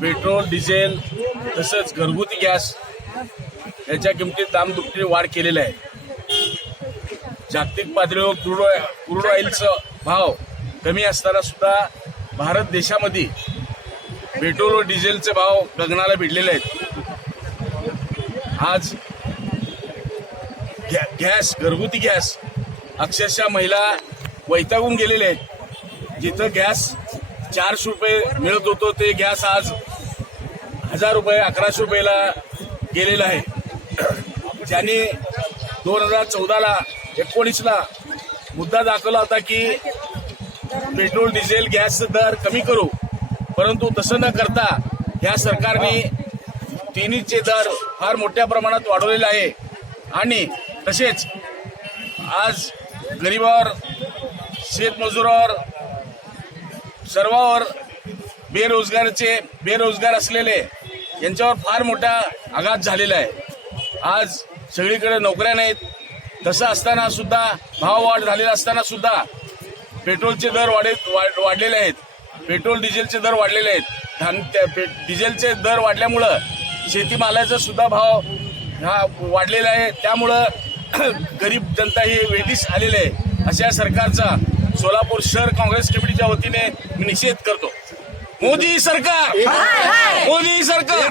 Petrol, diesel तसंच घरगुती gas याच्या किमतीत दामदुपटीने वाढ केलेली आहे. जागतिक पातळीवर क्रूड ऑइलचा भाव कमी असताना सुद्धा भारत देशामध्ये पेट्रोल व डिझेलचे भाव गगनाला भिडलेले आहेत. आज गॅस, घरगुती गॅस अक्षरशः महिला वैतागून गेलेले आहेत. जिथं गॅस 400 रुपये मिळत होतो ते गॅस आज 1000 रुपये, 1100 रुपयाला गेलेला आहे. ज्यांनी 2014ला 19ला मुद्दा दाखवला होता की पेट्रोल, डिझेल, गॅसचे दर कमी करू, परंतु तसं न करता या सरकारने तिन्हीचे दर फार मोठ्या प्रमाणात वाढवलेले आहे. आणि तसेच आज गरिबावर, शेतमजुरावर, सर्वांवर, बेरोजगार असलेले यांच्यावर फार मोठा आघात झालेला आहे. आज सगळीकडे नोकऱ्या नाहीत. तसं असताना सुद्धा भाववाढ झालेला असताना सुद्धा पेट्रोलचे दर वाढलेले आहेत. पेट्रोल, डिझेलचे दर वाढलेले आहेत. डिझेलचे दर वाढल्यामुळं शेतीमालाचा सुद्धा भाव हा वाढलेला आहे. त्यामुळं गरीब जनता ही वेठीस आलेली आहे. अशा सरकारचा सोलापूर शहर काँग्रेस कमिटीच्या वतीने मी निषेध करतो. मोदी सरकार, मोदी सरकार.